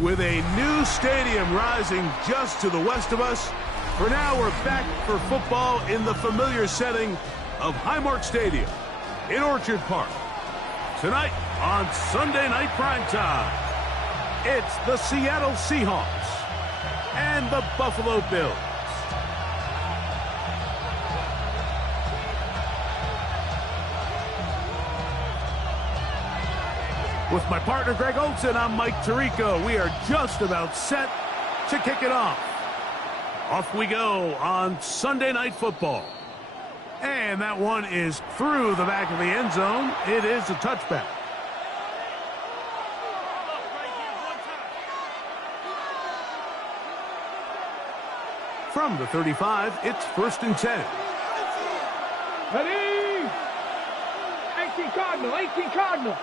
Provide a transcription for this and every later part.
With a new stadium rising just to the west of us, for now we're back for football in the familiar setting of Highmark Stadium in Orchard Park. Tonight on Sunday Night Primetime, it's the Seattle Seahawks and the Buffalo Bills. With my partner, Greg Olson, I'm Mike Tirico. We are just about set to kick it off. Off we go on Sunday Night Football. And that one is through the back of the end zone. It is a touchback. From the 35, it's 1st and 10. Ready? 18 Cardinal.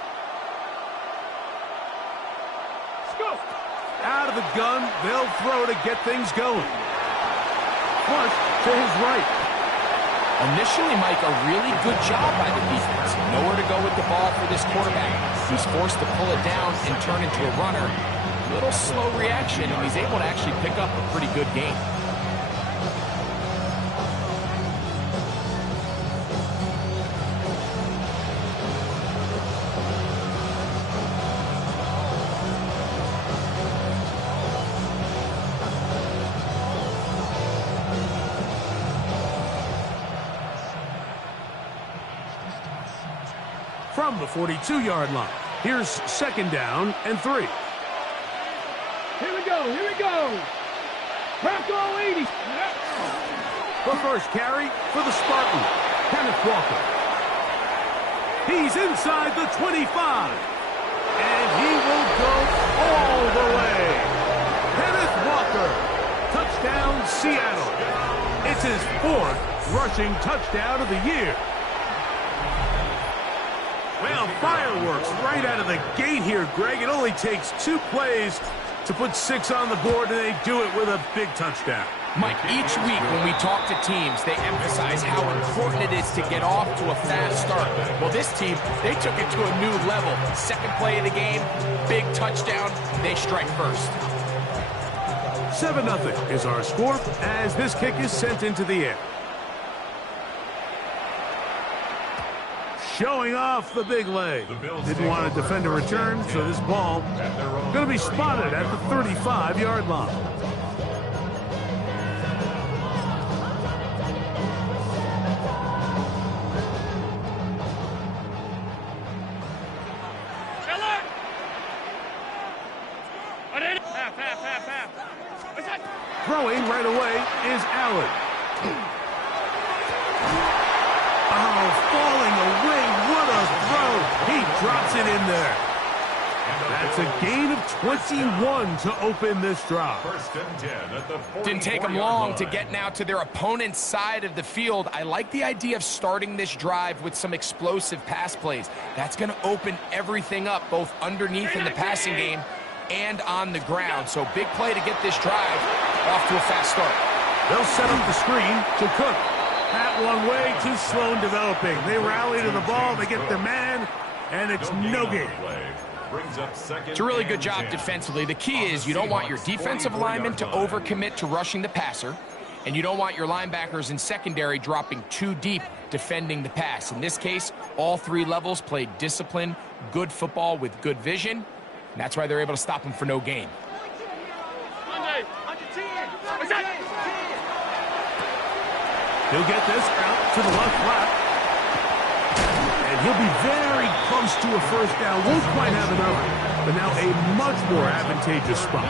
Out of the gun, they'll throw to get things going. Flush to his right. Initially, Mike, a really good job by the defense. Nowhere to go with the ball for this quarterback. He's forced to pull it down and turn into a runner. Little slow reaction, and he's able to actually pick up a pretty good game. From the 42-yard line, here's 2nd down and 3. Here we go. Crack all 80. The first carry for the Spartan, Kenneth Walker. He's inside the 25, and he will go all the way. Kenneth Walker, touchdown Seattle. It's his 4th rushing touchdown of the year. Well, fireworks right out of the gate here, Greg. It only takes 2 plays to put 6 on the board, and they do it with a big touchdown. Mike, each week when we talk to teams, they emphasize how important it is to get off to a fast start. Well, this team, they took it to a new level. 2nd play of the game, big touchdown, they strike first. 7-0 is our score as this kick is sent into the air. Showing off the big leg. Didn't want to defend a return, so this ball going to be spotted at the 35-yard line. Throwing right away is Allen. Falling away, what a throw. He drops it in there. That's a gain of 21 to open this drive. 1st and 10 at the Didn't take them long to get now to their opponent's side of the field. I like the idea of starting this drive with some explosive pass plays. That's going to open everything up, both underneath in the passing game and on the ground. So big play to get this drive off to a fast start. They'll set up the screen to Cook. That one way too slow in developing. They rally to the ball, they get their man, and it's no gain. It's a really good job defensively. The key is you don't want your defensive linemen to overcommit to rushing the passer, and you don't want your linebackers in secondary dropping too deep defending the pass. In this case, all 3 levels played disciplined, good football with good vision, and that's why they're able to stop them for no gain. He'll get this out to the left flat. And he'll be very close to a 1st down. Won't quite have enough, but now a much more advantageous spot.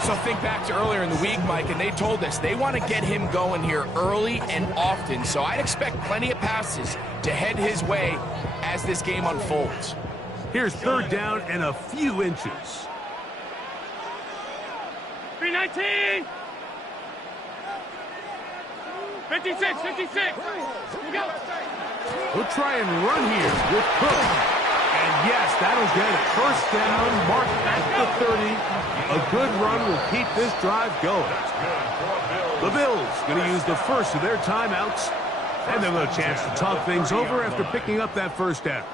So think back to earlier in the week, Mike, and they told us they want to get him going here early and often. So I'd expect plenty of passes to head his way as this game unfolds. Here's 3rd down and a few inches. 319. 56. We'll try and run here with Cook. And yes, that'll get it. 1st down, marked at the 30. A good run will keep this drive going. The Bills going to use the first of their timeouts. And they'll have a chance to talk things over after picking up that 1st down.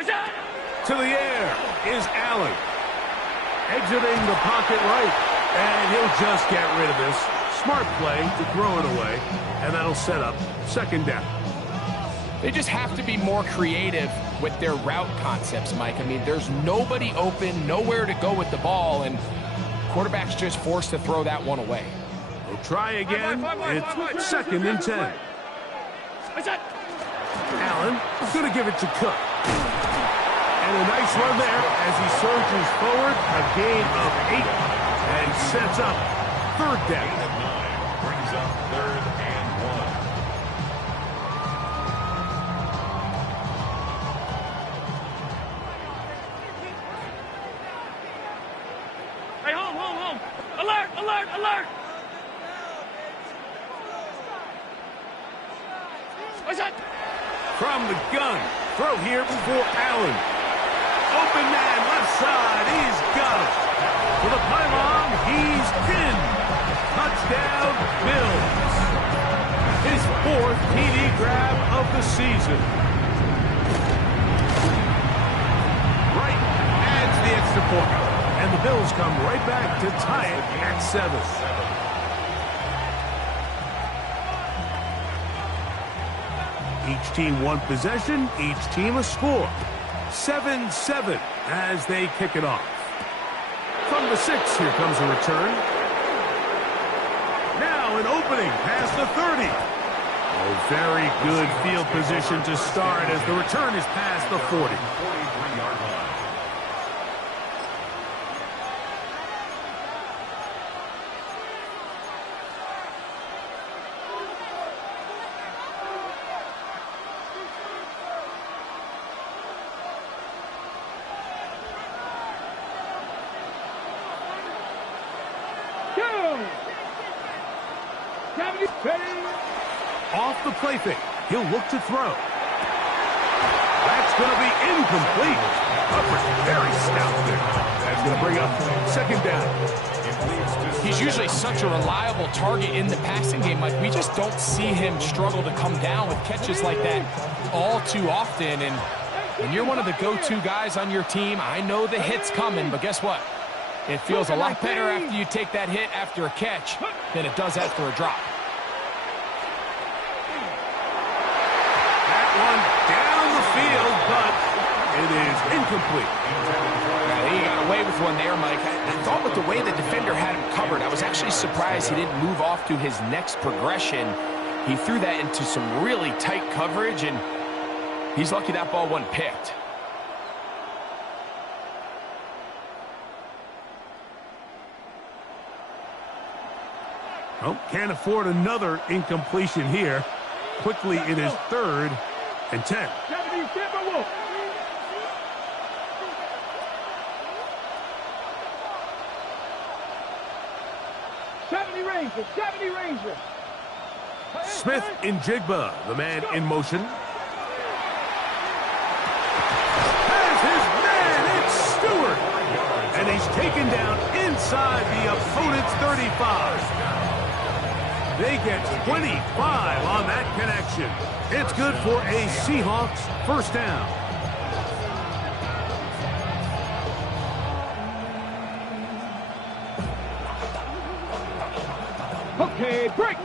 To the air is Allen. Exiting the pocket right. And he'll just get rid of this. Smart play to throw it away. And that'll set up second down. They just have to be more creative with their route concepts, Mike. I mean, there's nobody open, nowhere to go with the ball, and quarterback's just forced to throw that one away. We'll try again. It's second and 10. Allen is going to give it to Cook. And a nice run there as he surges forward. A gain of 8 and sets up third down. Brings up third and 1. Hey, home. Alert. From the gun. Throw here for Allen. Open man, left side. He's got it. To the pylon, he's pinned. Touchdown, Bills. His 4th TD grab of the season. Right adds the extra point. And the Bills come right back to tie it at 7. Each team one possession, each team a score. 7-7 as they kick it off. From the 6, here comes a return. Now an opening past the 30. Oh, very good field position to start as the return is past the 40. 43-yard line. Off the play fake. He'll look to throw. That's going to be incomplete. Coverage very stout there. That's going to bring up second down. He's usually such a reliable target in the passing game. Like, we just don't see him struggle to come down with catches like that all too often. And when you're one of the go-to guys on your team, I know the hit's coming, but guess what? It feels a lot better after you take that hit after a catch than it does after a drop. One down the field, but it is incomplete. Yeah, he got away with one there, Mike. I thought with the way the defender had him covered, I was actually surprised he didn't move off to his next progression. He threw that into some really tight coverage, and he's lucky that ball wasn't picked. Oh, can't afford another incompletion here. Quickly, it is 3rd and 10. 70 Ranger. Smith in Jigba, the man in motion. Has his man, it's Stewart. And he's taken down inside the opponent's 35. They get 25 on that connection. It's good for a Seahawks first down. Okay, break.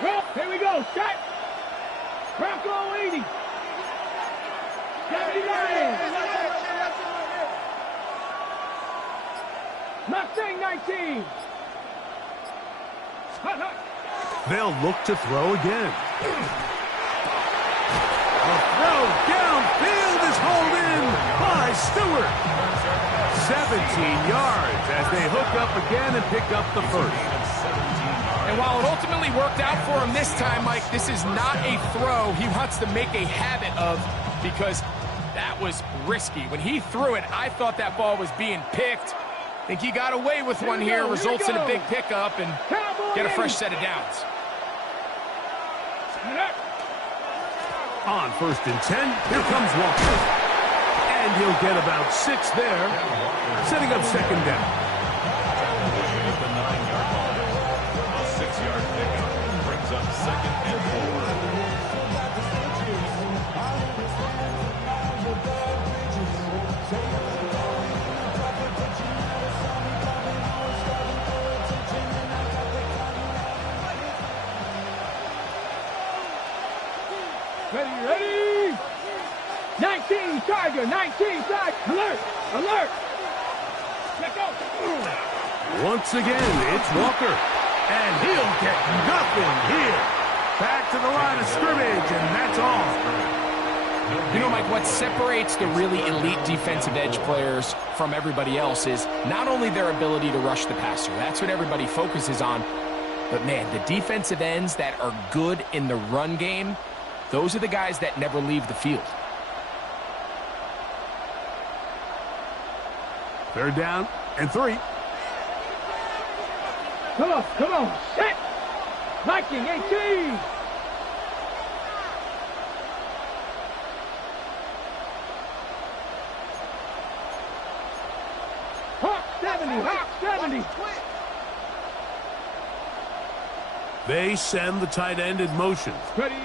Well, here we go. Set. Bronco 80. 79. Mustang 19. They'll look to throw again. The throw downfield is hauled in by Stewart. 17 yards as they hook up again and pick up the first. And while it ultimately worked out for him this time, Mike, this is not a throw he wants to make a habit of, because that was risky. When he threw it, I thought that ball was being picked. I think he got away with one here, results in a big pickup, and get a fresh set of downs. On 1st and 10, here comes Walker. And he'll get about 6 there, setting up second down. At the 9-yard line, a 6-yard pickup brings up 2nd and 4. 19 Tiger, 19 Tiger. Alert, alert. Let go. Once again, it's Walker. And he'll get nothing here. Back to the line of scrimmage, and that's all. You know, Mike, what separates the really elite defensive edge players from everybody else is not only their ability to rush the passer. That's what everybody focuses on. But, man, the defensive ends that are good in the run game, those are the guys that never leave the field. Third down and 3. Come on, set. Viking 18. Hawk 70, Hawk 70. They send the tight end in motion. Ready.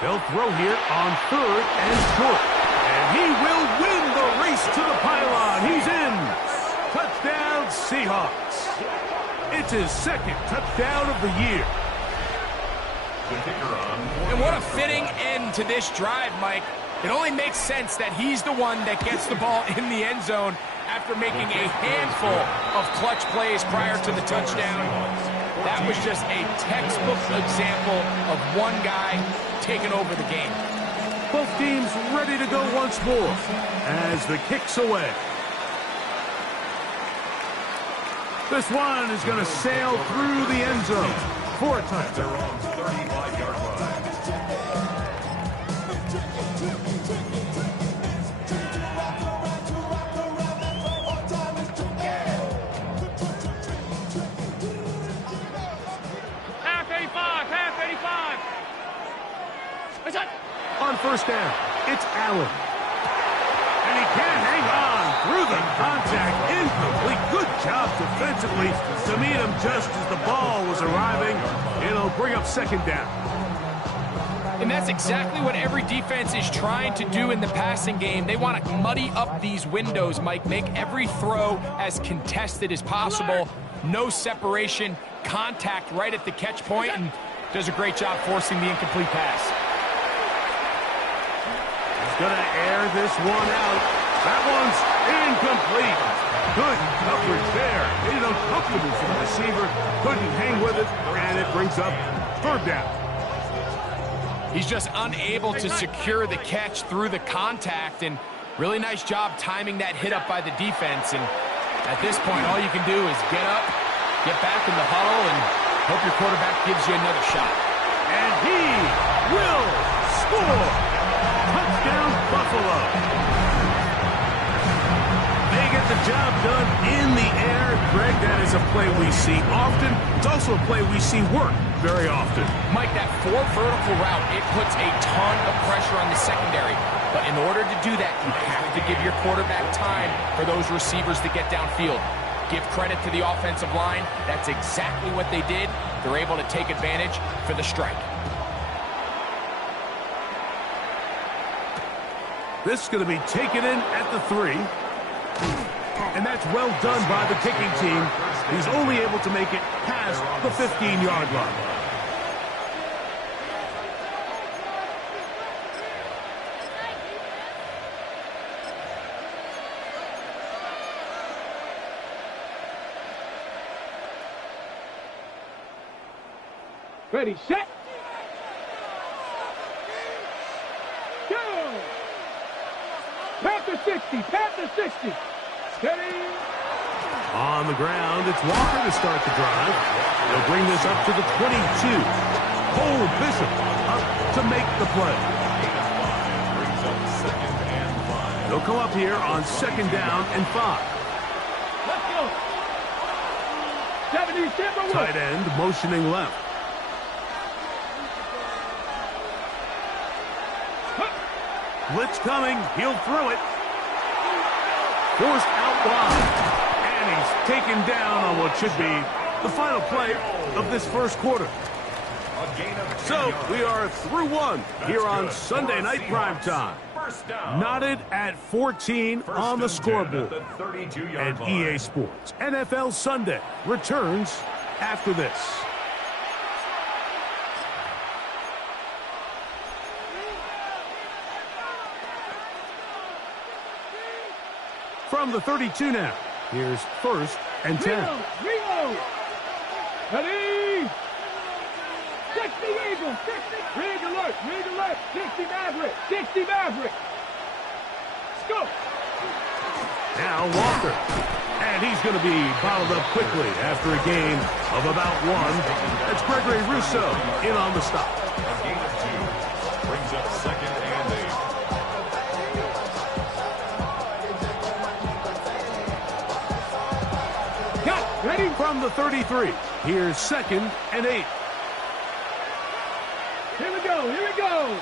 They'll throw here on 3rd and short. And he will win the race to the pylon. He's in. Touchdown, Seahawks. It's his 2nd touchdown of the year. And what a fitting end to this drive, Mike. It only makes sense that he's the one that gets the ball in the end zone after making a handful of clutch plays prior to the touchdown. That was just a textbook example of one guy taking over the game. Both teams ready to go once more as the kick's away. This one is going to sail through the end zone for a touchdown. 35-yard line. Half 85. On first down, it's Allen. And he can't hang on through the contact. Incomplete. Good job defensively to meet him just as the ball was arriving. It'll bring up 2nd down. And that's exactly what every defense is trying to do in the passing game. They want to muddy up these windows, Mike. Make every throw as contested as possible. No separation, contact right at the catch point, and does a great job forcing the incomplete pass. He's going to air this one out. That one's incomplete. Good coverage there. Made it uncomfortable for the receiver. Couldn't hang with it, and it brings up 3rd down. He's just unable to secure the catch through the contact, and really nice job timing that hit up by the defense. And at this point, all you can do is get up, get back in the huddle, and hope your quarterback gives you another shot. And he will score. Touchdown, Buffalo. They get the job done in the air. Greg, that is a play we see often. It's also a play we see work very often. Mike, that 4 vertical route, it puts a ton of pressure on the secondary. But in order to do that, you have to give your quarterback time for those receivers to get downfield. Give credit to the offensive line. That's exactly what they did. They're able to take advantage for the strike. This is going to be taken in at the 3. And that's well done by the kicking team. He's only able to make it past the 15-yard line. Ready, set. Go. Panther 60, Panther 60. Steady. On the ground, it's Walker to start the drive. They'll bring this up to the 22. Cole Bishop up to make the play. They'll come up here on 2nd down and 5. Let's go. 70, Timberwolves. Tight end motioning left. Blitz coming. He'll throw it. Forced out wide. And he's taken down on what should be the final play of this first quarter. So we are through 1 here on Sunday Night Primetime. Knotted at 14 on the scoreboard. And EA Sports NFL Sunday returns after this. from the 32 now. Here's 1st and 10. Reload. Ready. 60 Eagles. 60. Rig alert. Rig alert. 60 Maverick. 60 Maverick. Let's go. Now Walker. And he's going to be bottled up quickly after a gain of about 1. That's Gregory Rousseau in on the stop. A gain of 2. Brings up 2nd and 8. Got. Ready. From the 33, here's 2nd and 8. Here we go. Here we go.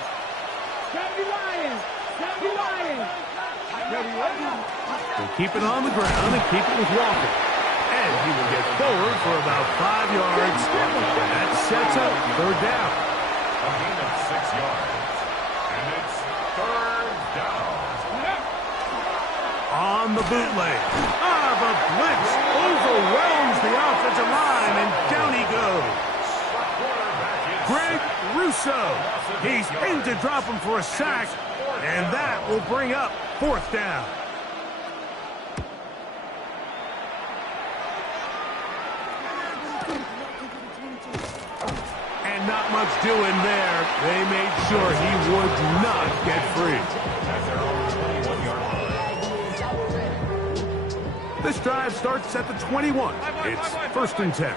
70 Lions. 70 Lions. Ready, ready. We'll keep it on the ground and keep it with Walker. And he will get forward for about 5 yards. That sets up 3rd down. A gain of 6 yards. And it's 3rd down. On the bootleg. The blitz overwhelms the offensive line, and down he goes. Greg Rousseau. He's in to drop him for a sack, and that will bring up 4th down. And not much doing there. They made sure he would not get free. This drive starts at the 21. It's 1st and 10.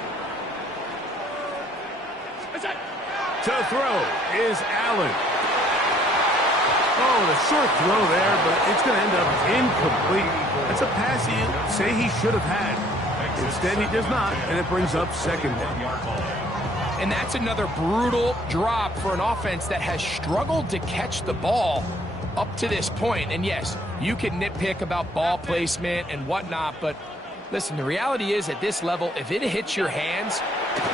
To throw is Allen. Oh, the short throw there, but it's going to end up incomplete. That's a pass he'd say he should have had. Instead, he does not, and it brings up 2nd down. And that's another brutal drop for an offense that has struggled to catch the ball up to this point. And yes, you can nitpick about ball placement and whatnot, but listen, the reality is at this level, if it hits your hands,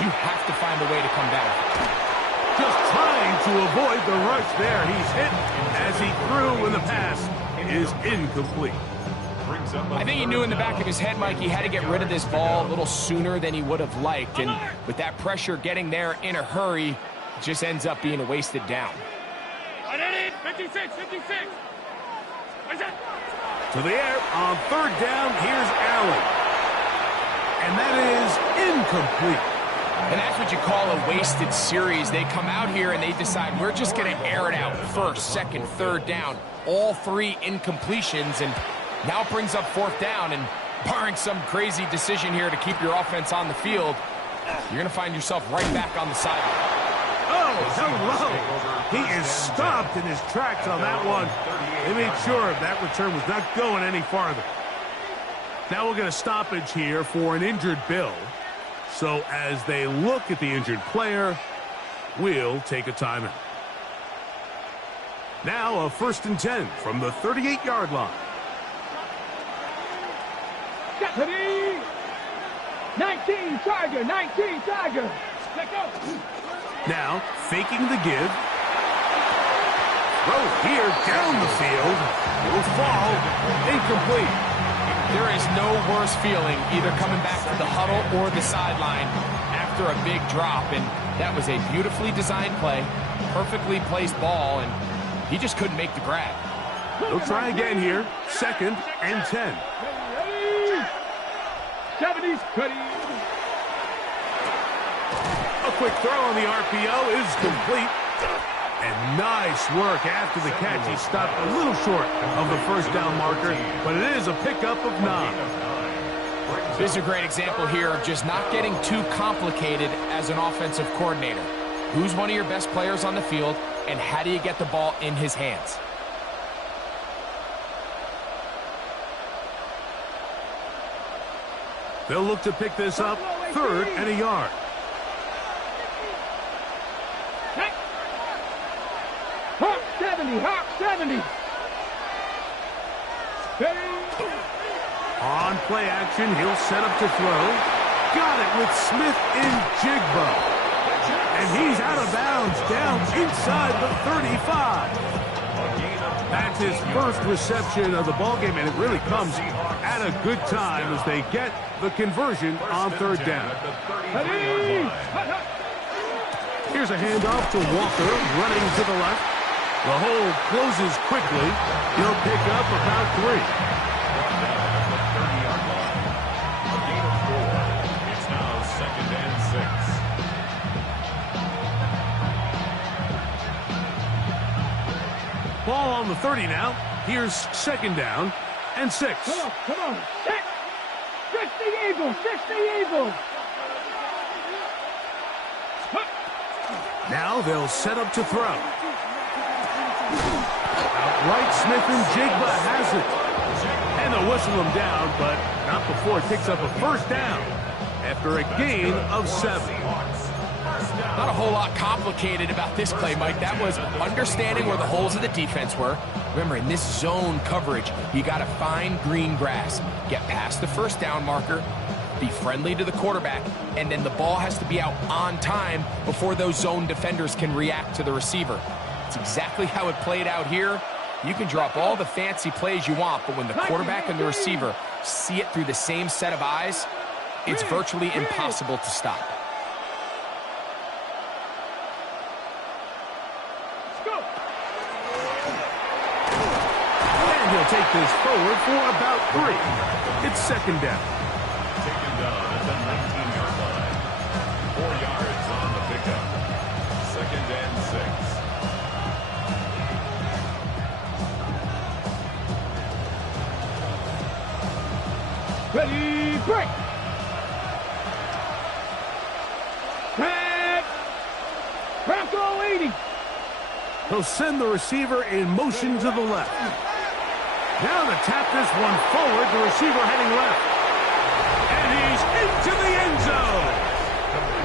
you have to find a way to come down. Just trying to avoid the rush there. He's hit as he threw when the pass is incomplete. I think he knew in the back of his head, Mike, he had to get rid of this ball a little sooner than he would have liked. And with that pressure getting there in a hurry, it just ends up being a wasted down. 56, 56. To the air on 3rd down, here's Allen. And that is incomplete. And that's what you call a wasted series. They come out here and they decide we're just going to air it out. 1st, 2nd, 3rd down. All 3 incompletions, and now it brings up 4th down. And barring some crazy decision here to keep your offense on the field, you're going to find yourself right back on the sideline. Oh, hello. He is stopped in his tracks on that one. They made sure that return was not going any farther. Now we'll get a stoppage here for an injured Bill. So as they look at the injured player, we'll take a timeout. Now a 1st and 10 from the 38-yard line. 19 Tiger, 19 Tiger. Let go. Now faking the give. Throw here down the field. Will fall. Incomplete. There is no worse feeling either coming back to the huddle or the sideline after a big drop. And that was a beautifully designed play, perfectly placed ball, and he just couldn't make the grab. They'll try again here. 2nd and 10. 70s Cuddy. A quick throw on the RPO is complete. And nice work after the catch. He stopped a little short of the 1st down marker, but it is a pickup of 9. This is a great example here of just not getting too complicated as an offensive coordinator. Who's one of your best players on the field, and how do you get the ball in his hands? They'll look to pick this up 3rd and a yard. Hawk 70, Hawk 70. On play action, he'll set up to throw. Got it with Smith in Jigbo. And he's out of bounds down inside the 35. That's his 1st reception of the ballgame, and it really comes at a good time as they get the conversion on 3rd down. Here's a handoff to Walker, running to the left. The hole closes quickly. He'll pick up about 3. Ball on the 30 now. Here's second down and 6. Come on, come on. Set. 60 Eagles, 60 Eagles. Now they'll set up to throw. Outright, Smith and Jigba has it. And they'll whistle him down, but not before it picks up a first down after a gain of 7. Not a whole lot complicated about this play, Mike. That was understanding where the holes of the defense were. Remember, in this zone coverage, you got to find green grass, get past the first down marker, be friendly to the quarterback, and then the ball has to be out on time before those zone defenders can react to the receiver. It's exactly how it played out here. You can drop all the fancy plays you want, but when the quarterback and the receiver see it through the same set of eyes, it's virtually impossible to stop. And he'll take this forward for about 3. It's second down. Taken down at the 19-yard line. 4 yards on the pickup. Second and 6. Ready, break. Back. Bronco 80. He'll send the receiver in motion to the left. Now to tap this one forward, the receiver heading left. And he's into the end zone.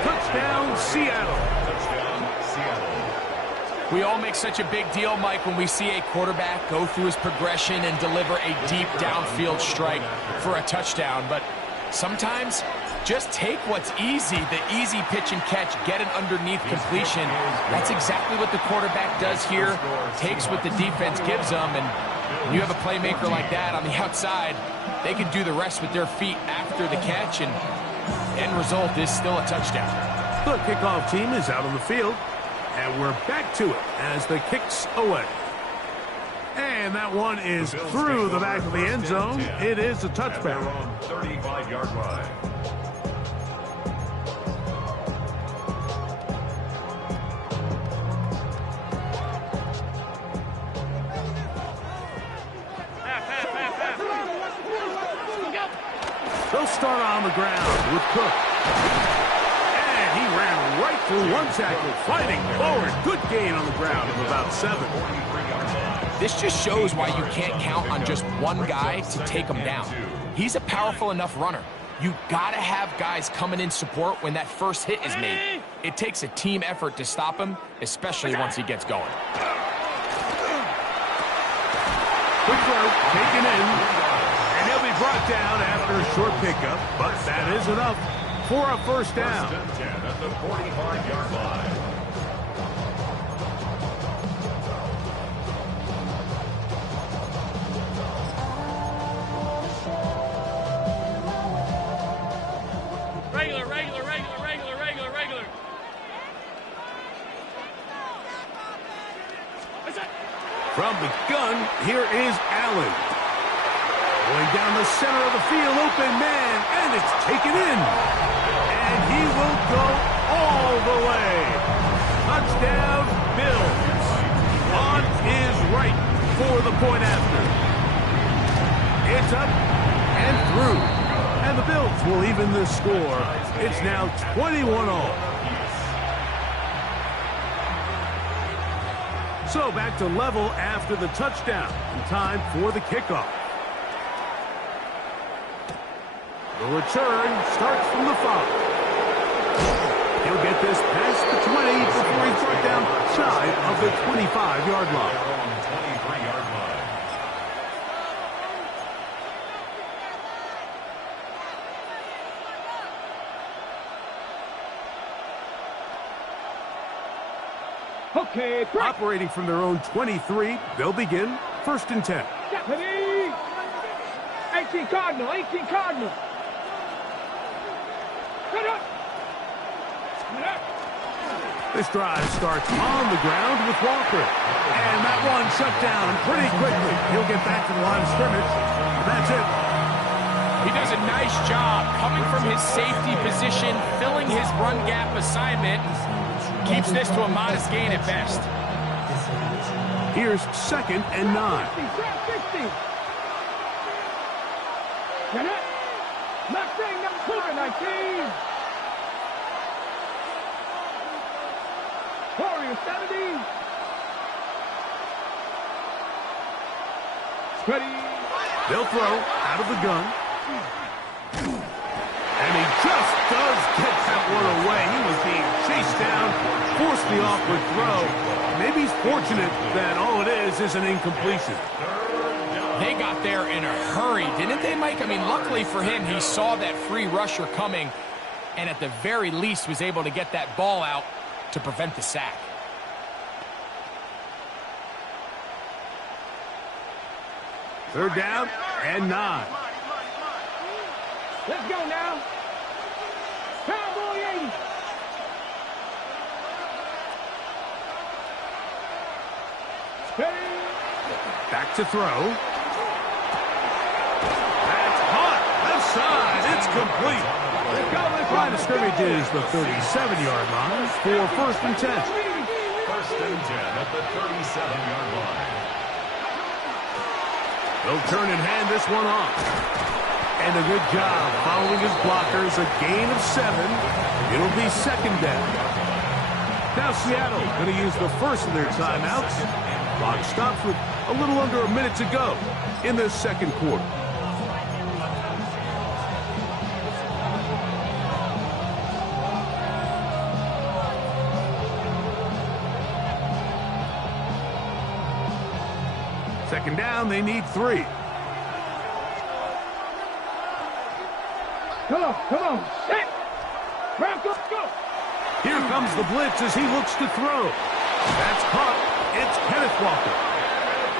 Touchdown, Seattle. Touchdown, Seattle. We all make such a big deal, Mike, when we see a quarterback go through his progression and deliver a deep downfield strike for a touchdown. But sometimes, just take what's easy, the easy pitch and catch, get an underneath completion. That's exactly what the quarterback does here. Takes what the defense gives them, and when you have a playmaker like that on the outside, they can do the rest with their feet after the catch, and end result is still a touchdown. The kickoff team is out on the field, and we're back to it as the kick's away. And that one is through the back of the end zone. It is a touchback. 35-yard line. They'll start on the ground with Cook. And he ran right through one tackle, fighting forward. Good gain on the ground of about 7. This just shows why you can't count on just one guy to take him down. He's a powerful enough runner. You gotta have guys coming in support when that first hit is made. It takes a team effort to stop him, especially once he gets going. Quick throw, taken in, and he'll be brought down after a short pickup, but that is enough for a first down. First and 10 at the 45-yard line. Regular. From the gun, here is Allen. Going down the center of the field, open man, and it's taken in. And he will go all the way. Touchdown, Bills. On his right for the point after. It's up and through. And the Bills will even the score. It's now 21-all. So back to level after the touchdown. And time for the kickoff. The return starts from the 5. He'll get this past the 20 before he's brought down shy of the 25-yard line. Okay, break. Operating from their own 23, they'll begin first and 10. Deputy. 18 Cardinal. Get up. This drive starts on the ground with Walker. And that one shut down pretty quickly. He'll get back to the line of scrimmage. And that's it. He does a nice job coming from his safety position, filling his run gap assignment. Keeps this to a modest gain at best. Here's 2nd and 9. 60. Get it? Mustang number 19. Warrior 70. Ready. They'll throw out of the gun. And he just does get that one away. He was being chased down, forced the awkward throw. Maybe he's fortunate that all it is an incompletion. They got there in a hurry, didn't they, Mike? I mean, luckily for him, he saw that free rusher coming and at the very least was able to get that ball out to prevent the sack. Third down and 9. Let's go now. Cowboy 80. Ready. Back to throw. That's caught. Left side. It's complete. Line of scrimmage is the 37-yard line for 1st and 10. 1st and 10 at the 37-yard line. They'll turn and hand this one off. And a good job following his blockers. A gain of 7. It'll be 2nd down. Now Seattle going to use the first of their timeouts. Clock stops with a little under a minute to go in the 2nd quarter. Second down, they need 3. Come on. Set. Broncos, go. Here comes the blitz as he looks to throw. That's caught. It's Kenneth Walker.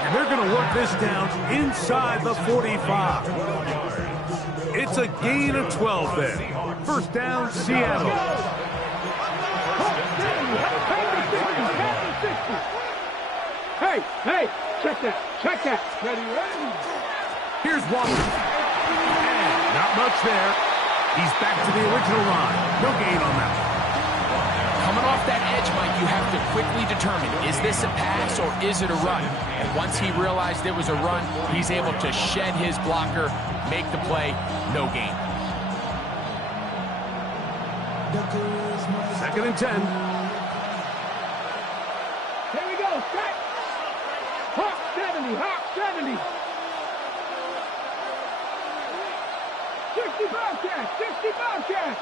And they're going to work this down inside the 45. It's a gain of 12 there. 1st down, Seattle. Hey, check that. Ready. Here's Walker. And not much there. He's back to the original line. No gain on that one. Coming off that edge, Mike, you have to quickly determine, is this a pass or is it a run? And once he realized it was a run, he's able to shed his blocker, make the play, no gain. 2nd and 10. Here we go. Set. Hawk 70. 60 Bobcat.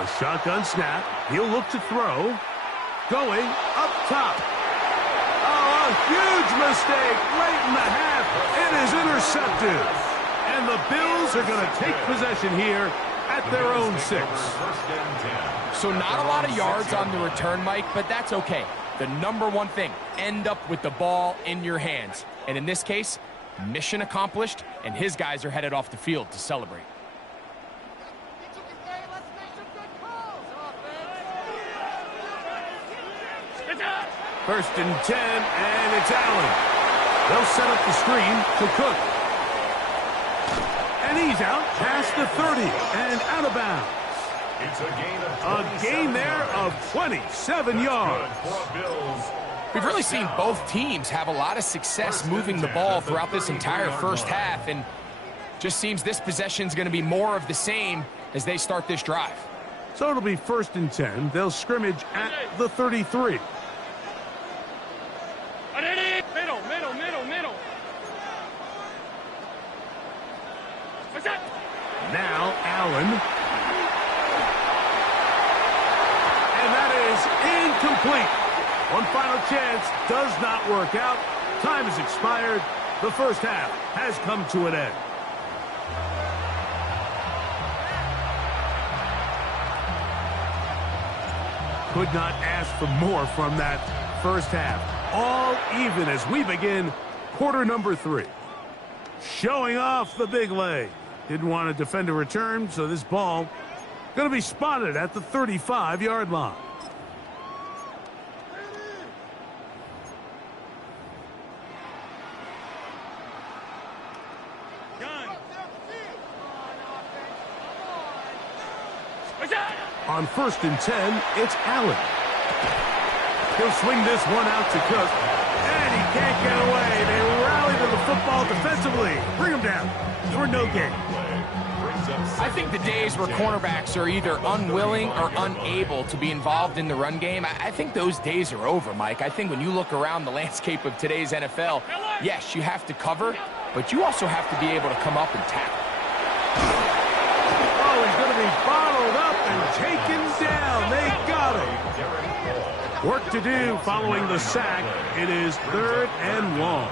A shotgun snap. He'll look to throw. Going up top. Oh, a huge mistake late in the half. It is intercepted. And the Bills are going to take possession here at their own 6. So not a lot of yards on the return, Mike, but that's okay. The number one thing, end up with the ball in your hands. And in this case, mission accomplished, and his guys are headed off the field to celebrate. First and 10, and it's Allen. They'll set up the screen to Cook. And he's out past the 30 and out of bounds. It's a gain there of 27 yards. We've really seen both teams have a lot of success moving the ball throughout this entire first half, and just seems this possession's going to be more of the same as they start this drive. So it'll be 1st and 10. They'll scrimmage at the 33. Middle. Now Allen. And that is incomplete. One final chance does not work out. Time has expired. The first half has come to an end. Could not ask for more from that first half. All even as we begin quarter number 3. Showing off the big leg. Didn't want to defend a return, so this ball going to be spotted at the 35-yard line. On 1st and 10, it's Allen. He'll swing this one out to Cook. And he can't get away. They rally to the football defensively. Bring him down for no gain. I think the days where cornerbacks are either unwilling or unable to be involved in the run game, I think those days are over, Mike. I think when you look around the landscape of today's NFL, yes, you have to cover, but you also have to be able to come up and tackle. Oh, he's going to be bottled up and taken down. They got him. Work to do following the sack. It is 3rd and long.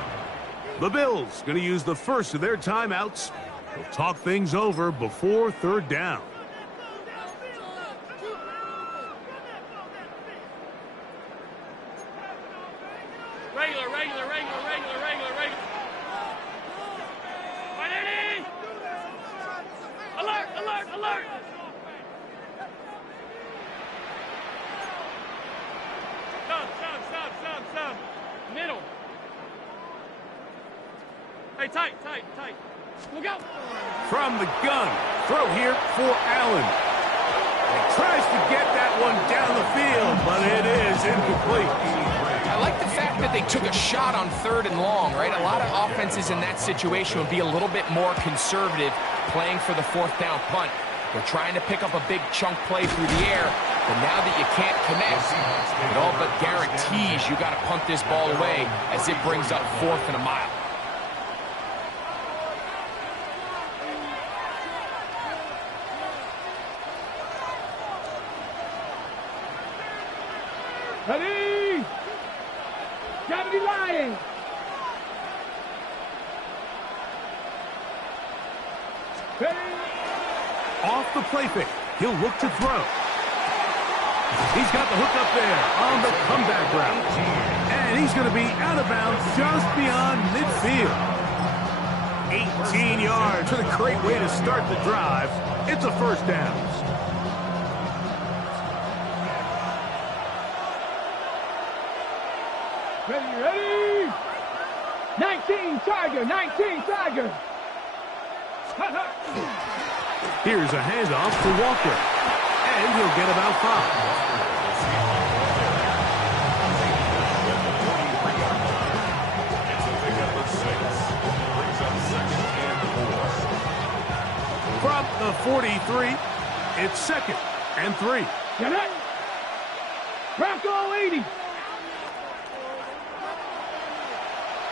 The Bills going to use the first of their timeouts. They'll talk things over before 3rd down. Regular. Alert. Stop. Middle. Hey, tight. Look out. From the gun, throw here for Allen. He tries to get that one down the field, but it is incomplete. I like the fact that they took a shot on 3rd and long, right? A lot of offenses in that situation would be a little bit more conservative playing for the 4th down punt. They're trying to pick up a big chunk play through the air, but now that you can't connect, it all but guarantees you got to punt this ball away as it brings up 4th and a mile. Ready? Gravity Lion. Ready? Off the play fake. He'll look to throw. He's got the hook up there on the comeback route. And he's going to be out of bounds just beyond midfield. 18 yards. What a great way to start the drive. It's a 1st down. Ready? 19 Tiger. Here's a handoff to Walker. And he'll get about 5. From the 43, it's 2nd and 3. Get it? Bronco 80.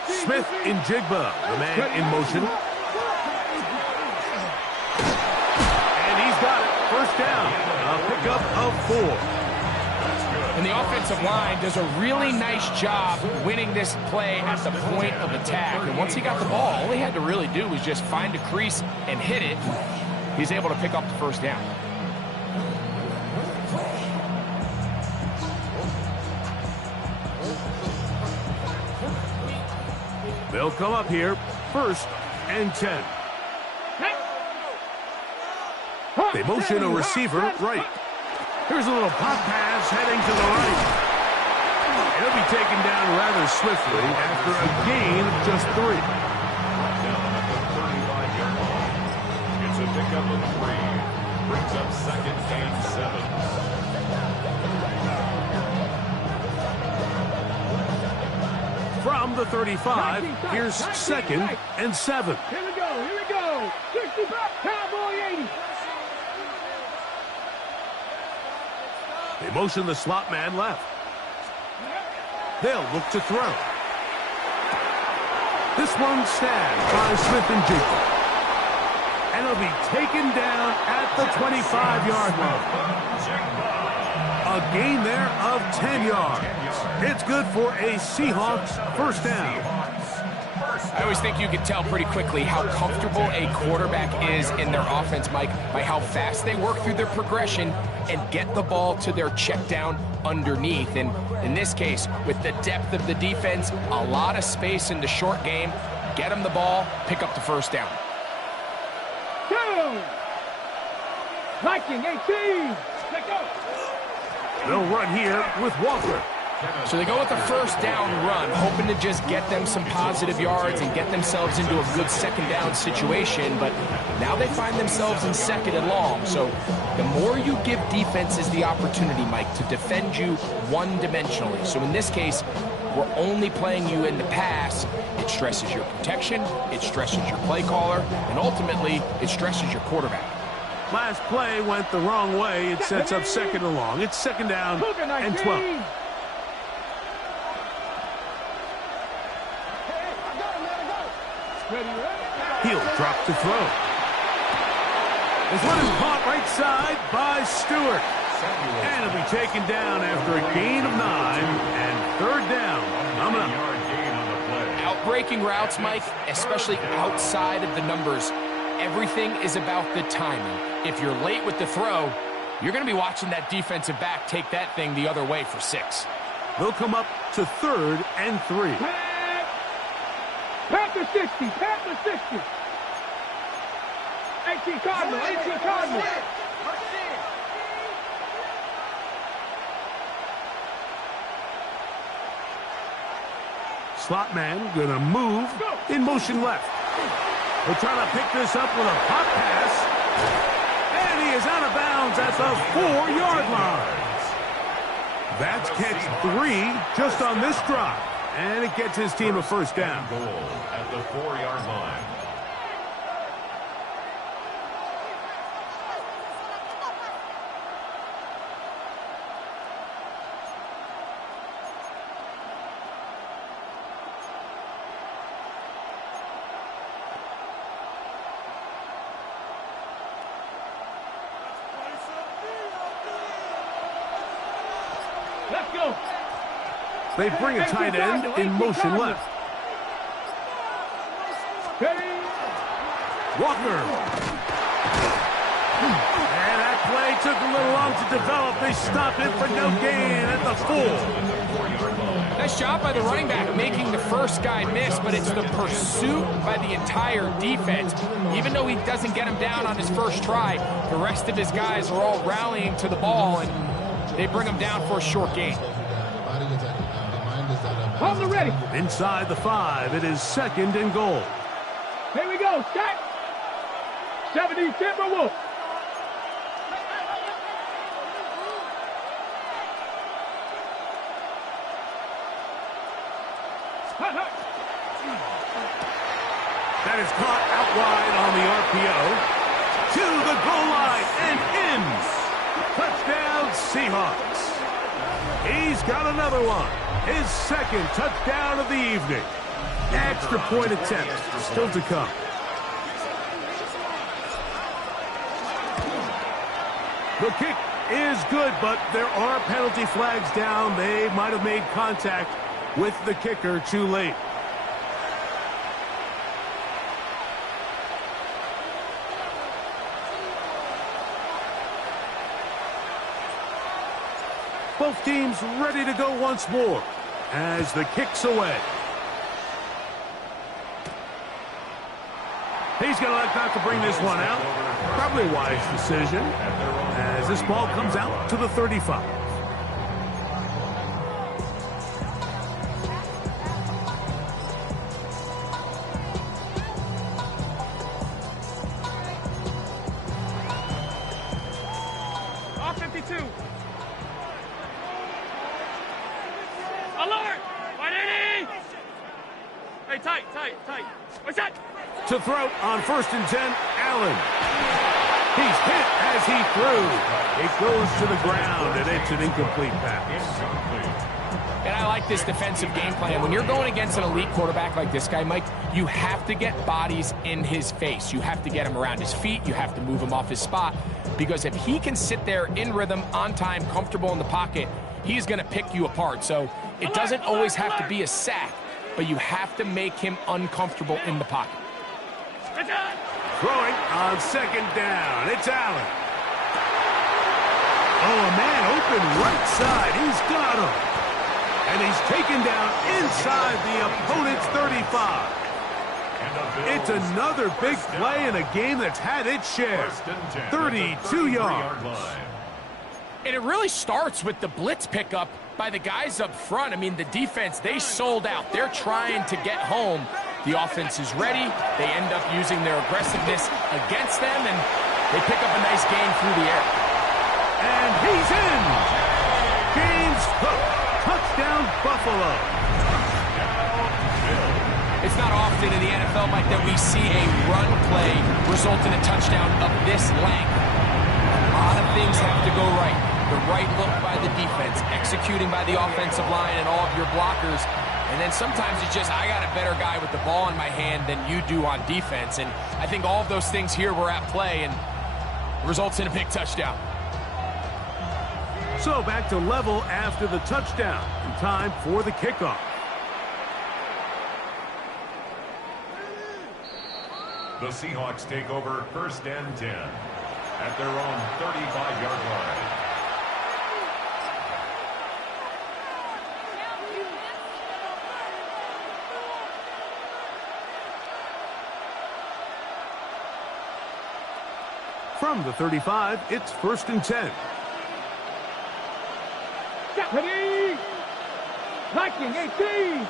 Smith in Jigba, the man in motion. And he's got it. 1st down. A pickup of 4. And the offensive line does a really nice job winning this play at the point of attack. And once he got the ball, all he had to really do was just find a crease and hit it. He's able to pick up the 1st down. They'll come up here. 1st and 10. They motion a receiver right. Here's a little pop pass heading to the right. He'll be taken down rather swiftly after a gain of just 3. Down at the 35-yard line. It's a pickup of 3. Brings up 2nd and 7. From the 35, here's 2nd and 7. Here we go. 65, Cowboy 80. They motion the slot man left. They'll look to throw. This one's snagged by Smith and Jigba. And it'll be taken down at the 25-yard line. A gain there of 10 yards. It's good for a Seahawks 1st down. I always think you can tell pretty quickly how comfortable a quarterback is in their offense, Mike, by how fast they work through their progression and get the ball to their check down underneath. And in this case, with the depth of the defense, a lot of space in the short game, get them the ball, pick up the 1st down. Go! Viking 18. Let go. They'll run here with Walker. So they go with the first down run, hoping to just get them some positive yards and get themselves into a good second down situation, but now they find themselves in second and long. So the more you give defenses the opportunity, Mike, to defend you one-dimensionally. So in this case, we're only playing you in the pass. It stresses your protection, it stresses your play caller, and ultimately, it stresses your quarterback. Last play went the wrong way. It sets up second and long. It's second down and 12. He'll drop to throw. This one is caught right side by Stewart. And it'll be taken down after a gain of 9 and third down. Coming up. Outbreaking routes, Mike, especially outside of the numbers, everything is about the timing. If you're late with the throw, you're going to be watching that defensive back take that thing the other way for 6. They'll come up to third and 3. Panther 60, Panther 60. 18 Cardinal, 18 Cardinal. Slot man gonna move in motion left. We're trying to pick this up with a pop pass. And he is out of bounds at the 4-yard line. That's catch 3 just on this drive. And it gets his team a first down. Goal at the 4-yard line. Let's go. They bring a tight end in motion left. Walker. And that play took a little long to develop. They stopped it for no gain at the 4. Nice job by the running back making the first guy miss, but it's the pursuit by the entire defense. Even though he doesn't get him down on his first try, the rest of his guys are all rallying to the ball, and they bring him down for a short gain. Hold the ready. Inside the 5, it is second and goal. Here we go, set. 70 Timberwolves. That is caught out wide on the RPO. To the goal line and in. Touchdown, Seahawks. He's got another one. His second touchdown of the evening. Extra point attempt still to come. The kick is good, but there are penalty flags down. They might have made contact with the kicker too late. Both teams ready to go once more as the kick's away. He's going to elect not to bring this one out. Probably a wise decision as this ball comes out to the 35. Off 52. Alert! 180! Hey, tight. What's that? To throw on 1st and 10, Allen. He's hit as he threw. It goes to the ground, and it's an incomplete pass. And I like this defensive game plan. When you're going against an elite quarterback like this guy, Mike, you have to get bodies in his face. You have to get him around his feet. You have to move him off his spot. Because if he can sit there in rhythm, on time, comfortable in the pocket, he's going to pick you apart. So it doesn't always have to be a sack, but you have to make him uncomfortable in the pocket. Throwing on 2nd down. It's Allen. Oh, a man open right side. He's got him. And he's taken down inside the opponent's 35. It's another big play in a game that's had its share. 32 yards. And it really starts with the blitz pickup by the guys up front. I mean, the defense, they sold out. They're trying to get home. The offense is ready. They end up using their aggressiveness against them, and they pick up a nice gain through the air. And he's in. Game's hooked. Touchdown, Buffalo. It's not often in the NFL, Mike, that we see a run play result in a touchdown of this length. A lot of things have to go right. The right look by the defense, executing by the offensive line and all of your blockers. And then sometimes it's just, I got a better guy with the ball in my hand than you do on defense. And I think all of those things here were at play and results in a big touchdown. So back to level after the touchdown. And time for the kickoff. The Seahawks take over 1st and 10 at their own 35-yard line. From the 35, it's 1st and 10. Ready? Viking 18.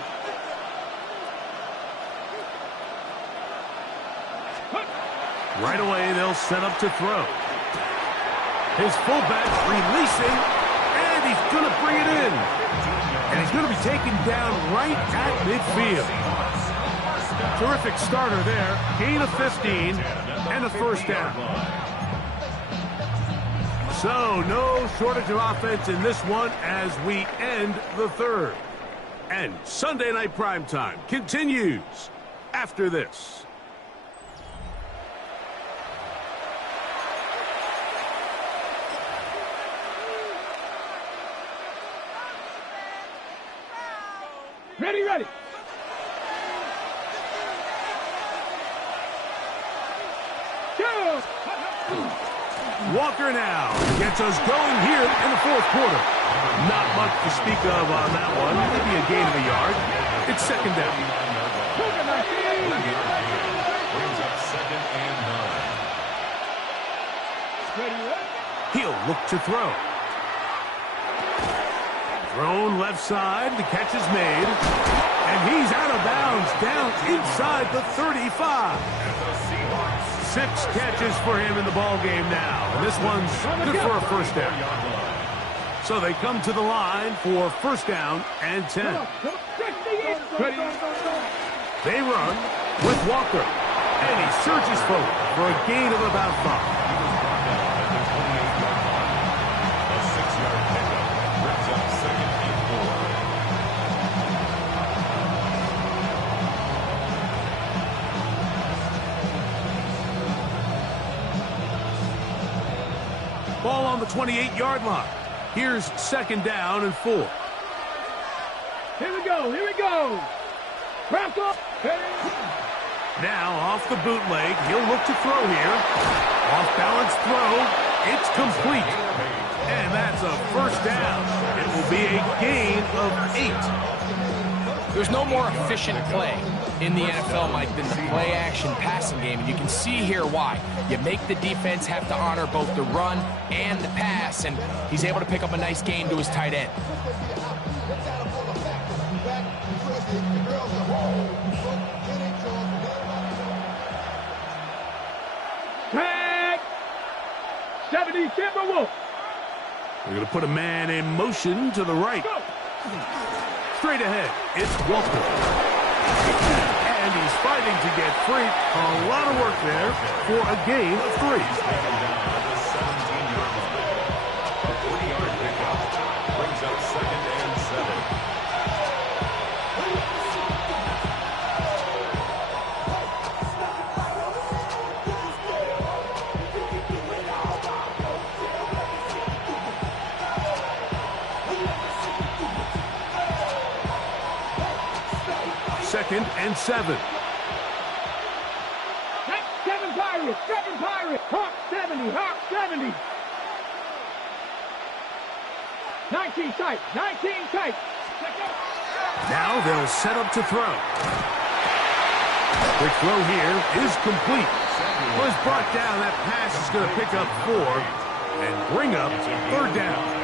Right away, they'll set up to throw. His fullback's releasing, and he's going to bring it in. And he's going to be taken down right at midfield. Terrific starter there. Gain of 15 and a 1st down. So, no shortage of offense in this one as we end the 3rd. And Sunday Night Primetime continues after this. Ready, ready. Go. Walker now gets us going here in the 4th quarter. Not much to speak of on that one. Maybe a gain of a yard. It's 2nd down. Brings up 2nd and 9. He'll look to throw. Thrown left side. The catch is made. And he's out of bounds down inside the 35. 6 catches for him in the ball game now. And this one's good for a 1st down. So they come to the line for 1st down and 10. They run with Walker. And he surges forward for a gain of about 5. A 6-yard pickup brings up 2nd and 4. Ball on the 28-yard line. Here's 2nd down and 4. Here we go, here we go. Crack up. Now off the bootleg, he'll look to throw here. Off balance throw, it's complete. And that's a 1st down. It will be a gain of 8. There's no more efficient play in the NFL, Mike, than the play-action passing game. And you can see here why. You make the defense have to honor both the run and the pass, and he's able to pick up a nice gain to his tight end. Tag. 70 Timberwolves. We're going to put a man in motion to the right. Straight ahead, it's Walker. And he's fighting to get free. A lot of work there for a gain of 3. Taken down at the 17-yard line. A 3-yard pickup brings up 2nd and 7. Second and 7. 7 Pirates, 7 Pirates. Hawk 70, Hawk 70. 19 tight, 19 tight. Now they'll set up to throw. Quick throw here is complete. Was brought down. That pass is going to pick up 4. and bring up third down.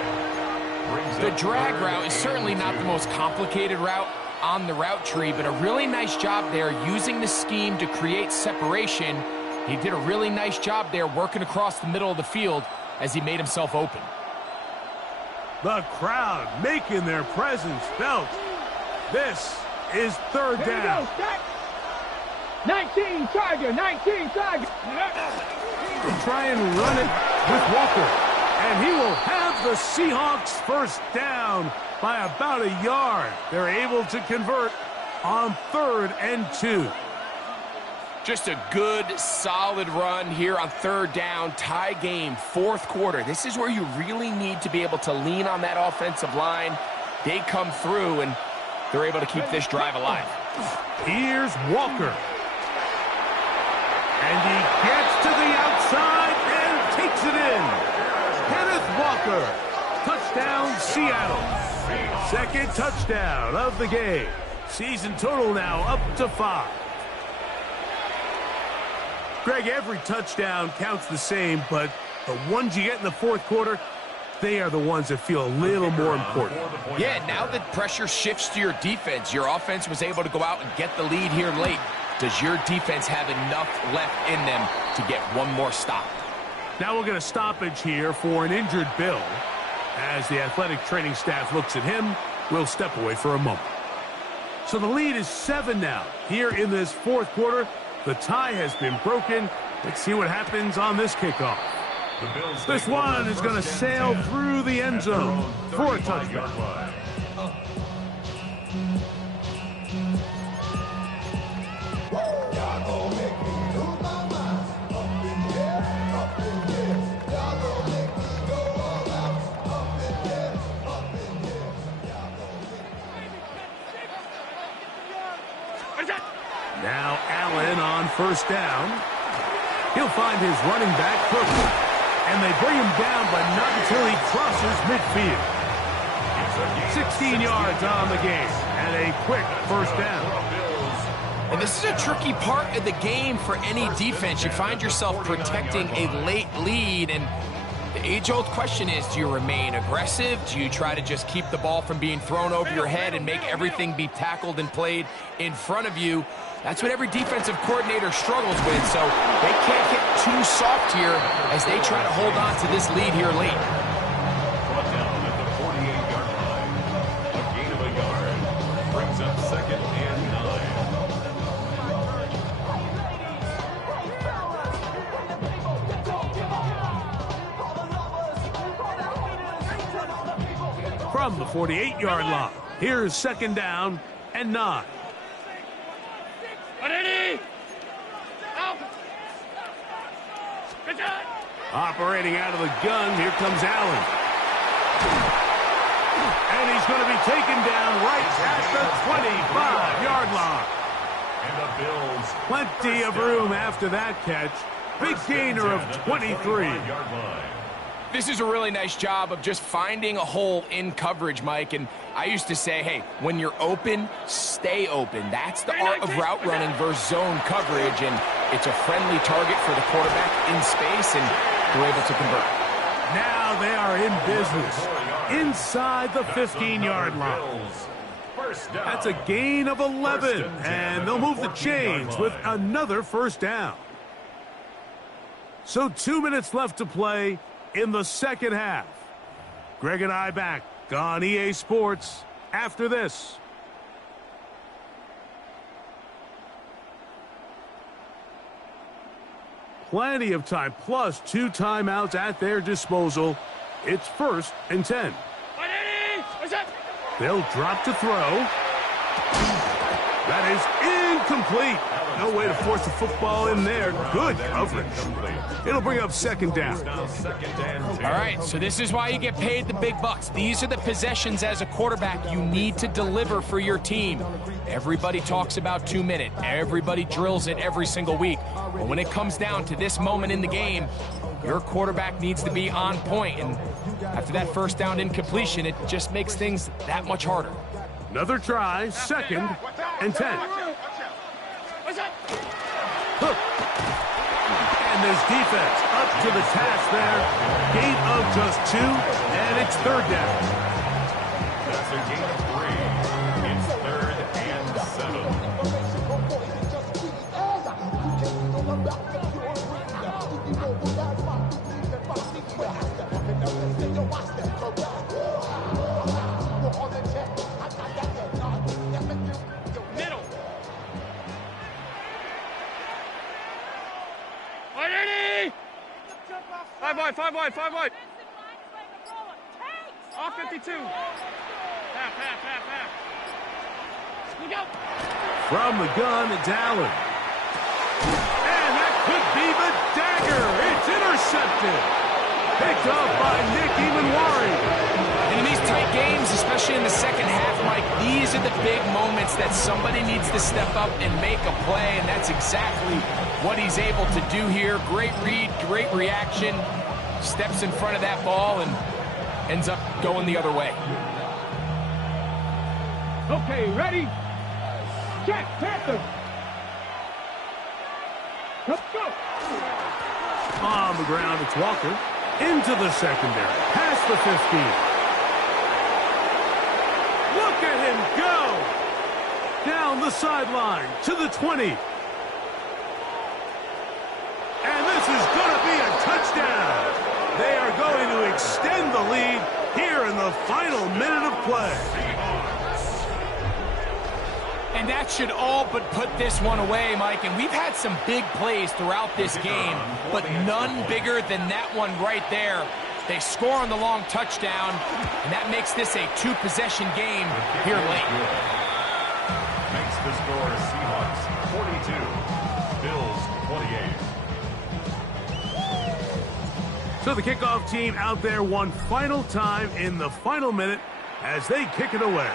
The drag route is certainly not the most complicated route on the route tree, but a really nice job there using the scheme to create separation. He did a really nice job there working across the middle of the field as he made himself open. The crowd making their presence felt. This is third down. 19 Tiger, 19 Tiger. They try and run it with Walker, and he will have the Seahawks first down by about a yard. They're able to convert on 3rd and 2. Just a good, solid run here on 3rd down, tie game, 4th quarter. This is where you really need to be able to lean on that offensive line. They come through, and they're able to keep this drive alive. Here's Walker. And he gets to the outside and takes it in. Kenneth Walker. Touchdown, Seattle. 2nd touchdown of the game. Season total now up to 5. Greg, every touchdown counts the same, but the ones you get in the 4th quarter, they are the ones that feel a little more important. Yeah, now the pressure shifts to your defense. Your offense was able to go out and get the lead here late. Does your defense have enough left in them to get one more stop? Now we'll get a stoppage here for an injured Bill. As the athletic training staff looks at him, we'll step away for a moment. So the lead is 7 now. Here in this 4th quarter, the tie has been broken. Let's see what happens on this kickoff. This one is going to sail through the end zone for a touchdown. Now Allen on first down. He'll find his running back, Cook. And they bring him down, but not until he crosses midfield. 16 yards on the game and a quick first down. And this is a tricky part of the game for any defense. You find yourself protecting a late lead, and the age-old question is, do you remain aggressive? Do you try to just keep the ball from being thrown over your head and make everything be tackled and played in front of you? That's what every defensive coordinator struggles with, so they can't get too soft here as they try to hold on to this lead here late. Brought down at the 48-yard line. A gain of a yard brings up 2nd and 9. From the 48-yard line, here's 2nd down and 9. Operating out of the gun, here comes Allen. And he's going to be taken down right at the 25-yard line.9. And the Bills. Plenty of room after that catch. Big gainer of 23. This is a really nice job of just finding a hole in coverage, Mike. And I used to say, hey, when you're open, stay open. That's the art of route running versus zone coverage. And it's a friendly target for the quarterback in space, and they're able to convert. Now they are in business inside the 15-yard line. That's a gain of 11, and they'll move the chains with another first down. So 2 minutes left to play in the 2nd half. Greg and I back on EA Sports after this. Plenty of time, plus 2 timeouts at their disposal. It's 1st and 10. They'll drop to throw. That is incomplete. No way to force the football in there. Good coverage. It'll bring up 2nd down. All right, so this is why you get paid the big bucks. These are the possessions as a quarterback you need to deliver for your team. Everybody talks about 2 minute. Everybody drills it every single week. But when it comes down to this moment in the game, your quarterback needs to be on point. And after that first down incompletion, it just makes things that much harder. Another try, 2nd and 10. Hook. And And this defense up to the task there. Gain of just 2, and it's third down. That's a gain of 3. It's third and 7. Middle. Ready? 5 wide, 5 wide, 5 wide. Off 52. Half. Look out. From the gun, it's Allen. And that could be the dagger. It's intercepted. Picked up by Nick Emanwari. And in these tight games, especially in the second half, Mike, these are the big moments that somebody needs to step up and make a play, and that's exactly what he's able to do here. Great read, great reaction. Steps in front of that ball and ends up going the other way. Okay, ready? Check, Panther. Let's go. On the ground, it's Walker. Into the secondary. Past the 15. Look at him go. Down the sideline to the 20. And this is going to be a touchdown. They are going to extend the lead here in the final minute of play. And that should all but put this one away, Mike. And we've had some big plays throughout this game, but none bigger than that one right there. They score on the long touchdown, and that makes this a 2-possession game here late. Makes the score Seahawks 42, Bills 28. So the kickoff team out there one final time in the final minute as they kick it away.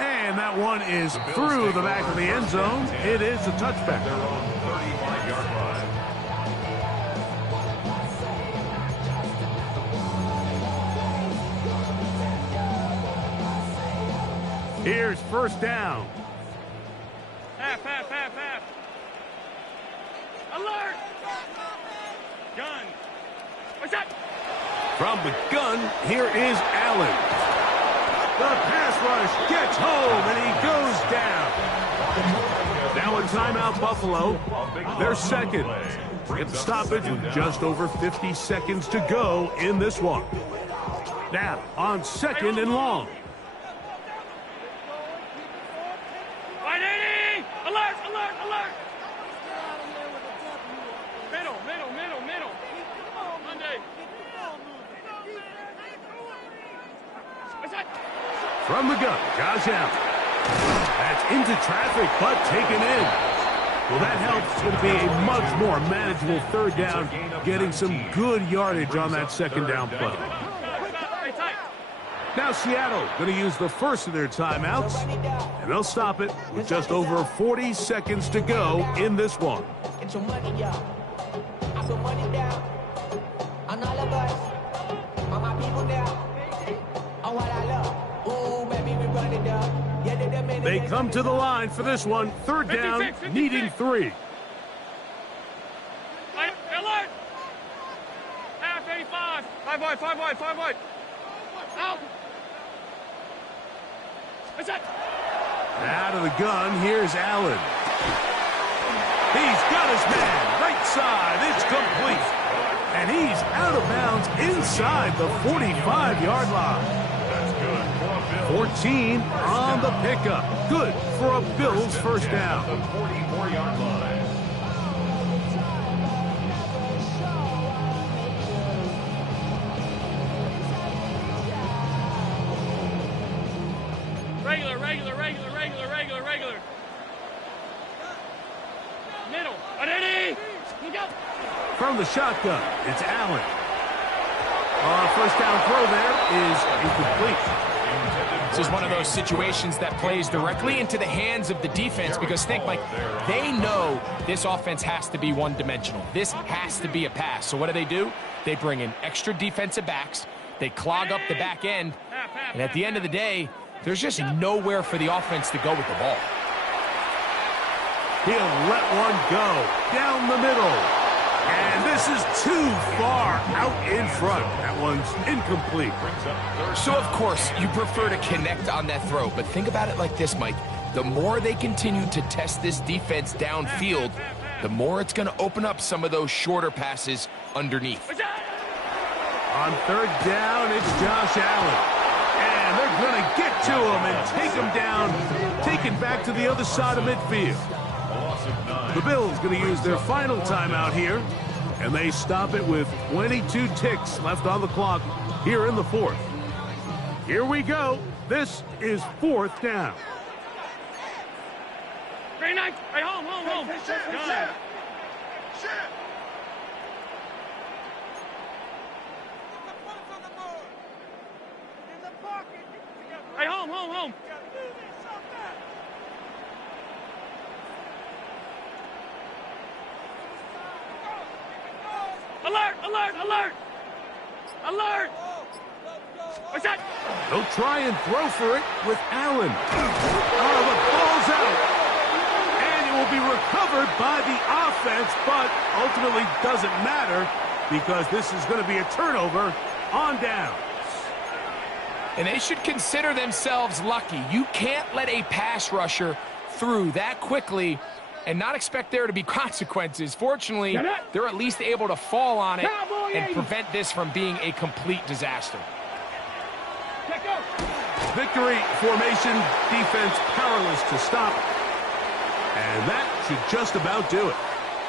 And that one is through the back of the end zone. It is a touchback. They're on 35-yard line. Here's first down. Half. Alert! Gun. What's that? From the gun, here is Allen. The pass rush gets home, and he goes down. Now a timeout, Buffalo. They're second. Get the stoppage with just over 50 seconds to go in this one. Now on second and long. 180! Alert! Middle. Monday. What's that? From the gun, Josh Allen. That's into traffic, but taken in. Well, that helps. It's going to be a much more manageable third down, getting some good yardage on that second down play. Now Seattle going to use the first of their timeouts, and they'll stop it with just over 40 seconds to go in this one. Get your money up. I put money down on all of us, on my people now, on what I love. Ooh, baby, we run it up. They come to the line for this one. Third down, 56. needing 3. Alert! Half 85. 5 wide. Out! What's that? Out of the gun, here's Allen. He's got his man, right side, it's complete. And he's out of bounds inside the 45-yard line. 14 on the pickup. Good for a Bills first down. The 44-yard line. Regular. Middle. 180! From the shotgun, it's Allen. First down throw there is incomplete. This is one of those situations that plays directly into the hands of the defense because think, Mike, they know this offense has to be one-dimensional. This has to be a pass. So what do? They bring in extra defensive backs. They clog up the back end. And at the end of the day, there's just nowhere for the offense to go with the ball. He'll let one go down the middle. And this is too far out in front. That one's incomplete. So, of course, you prefer to connect on that throw, but think about it like this, Mike. The more they continue to test this defense downfield, the more it's going to open up some of those shorter passes underneath. On third down, it's Josh Allen. And they're going to get to him and take him down, take it back to the other side of midfield. The Bills going to use their final timeout here, and they stop it with 22 ticks left on the clock here in the fourth. Here we go. This is fourth down. Great night. Hey, home. Hey, home. Alert! What's that? They'll try and throw for it with Allen. Oh, the ball's out. And it will be recovered by the offense, but ultimately doesn't matter because this is going to be a turnover on downs. And they should consider themselves lucky. You can't let a pass rusher through that quickly and not expect there to be consequences. Fortunately, they're at least able to fall on it and prevent this from being a complete disaster. Victory formation, defense powerless to stop. And that should just about do it.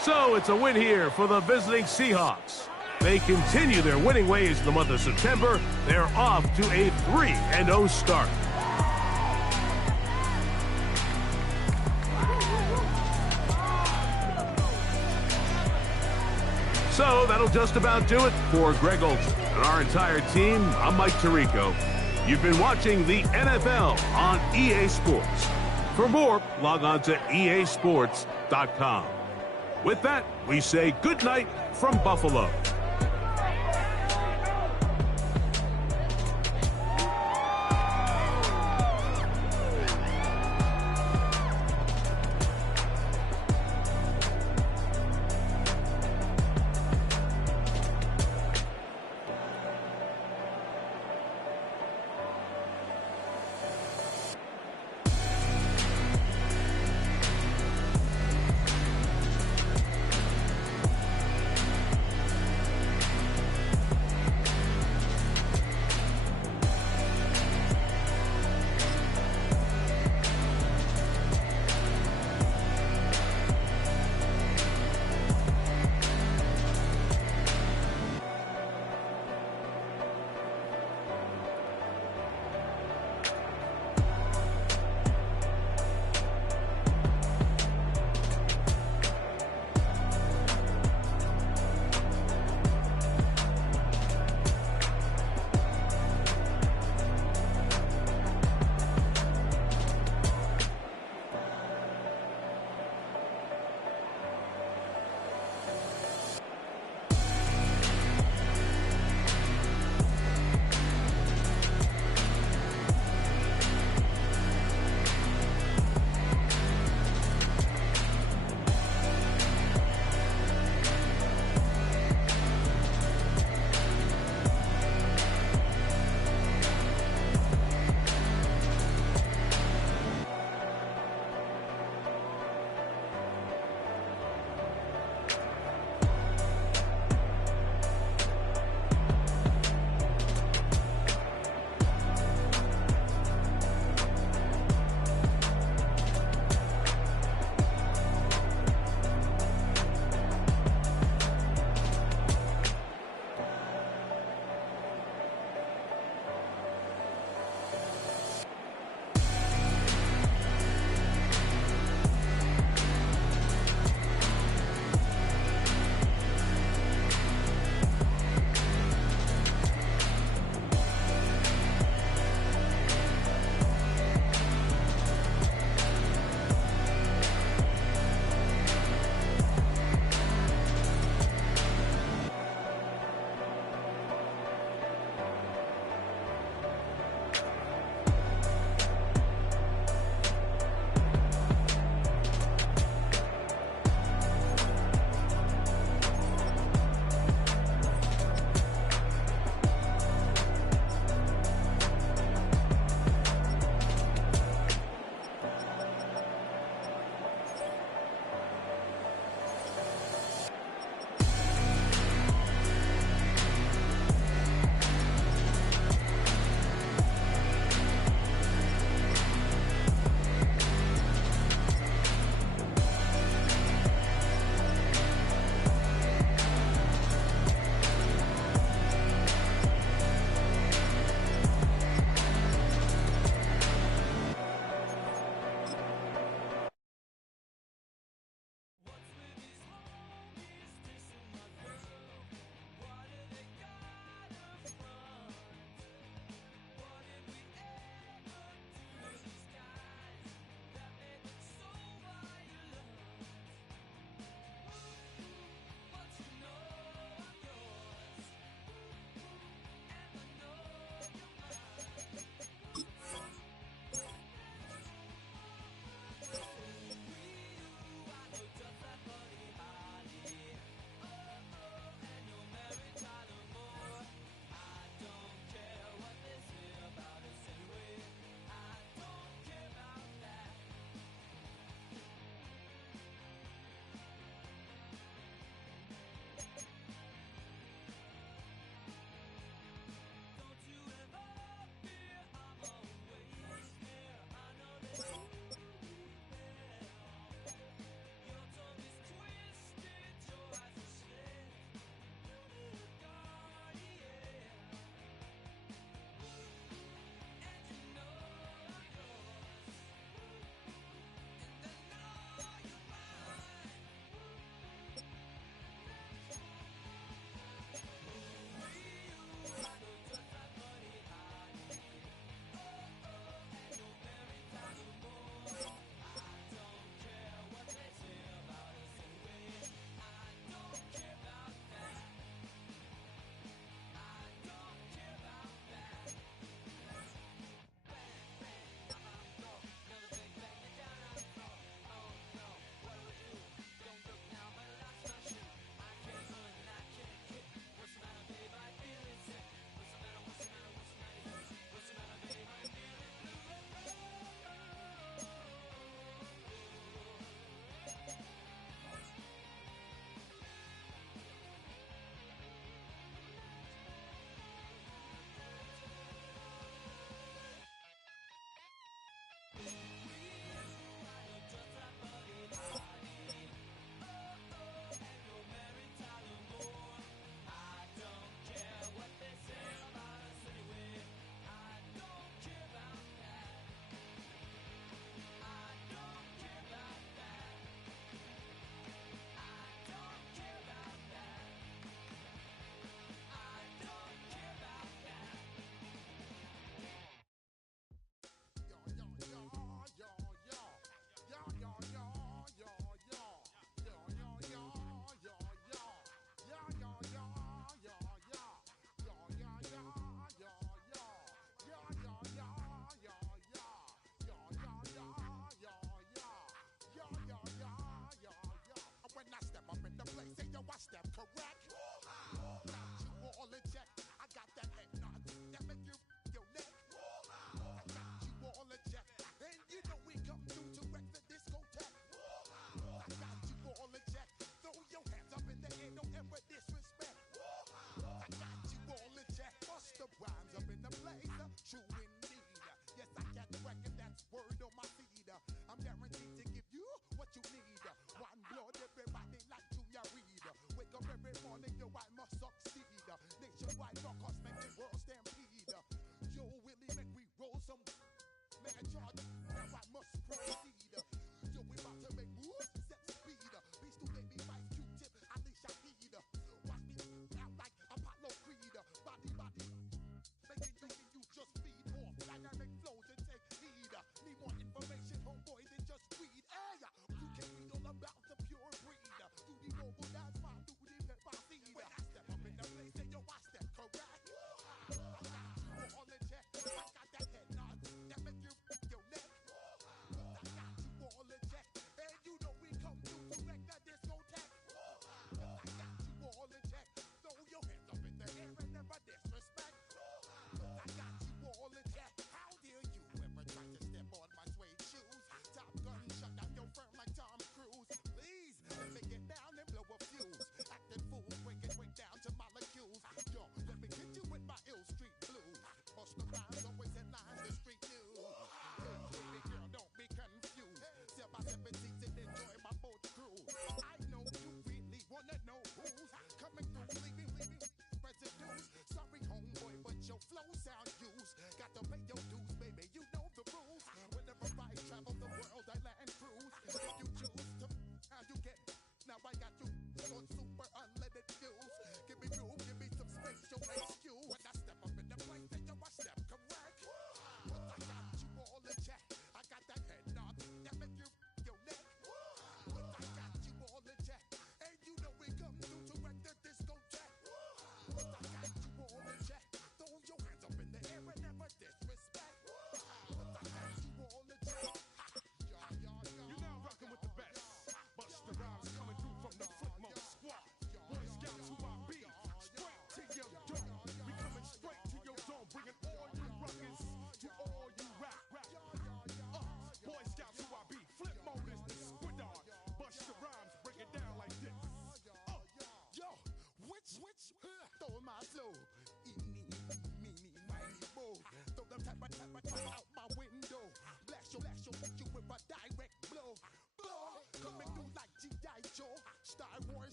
So it's a win here for the visiting Seahawks. They continue their winning ways in the month of September. They're off to a 3-0 start. So that'll just about do it for Greg Olson and our entire team. I'm Mike Tirico. You've been watching the NFL on EA Sports. For more, log on to easports.com. With that, we say good night from Buffalo.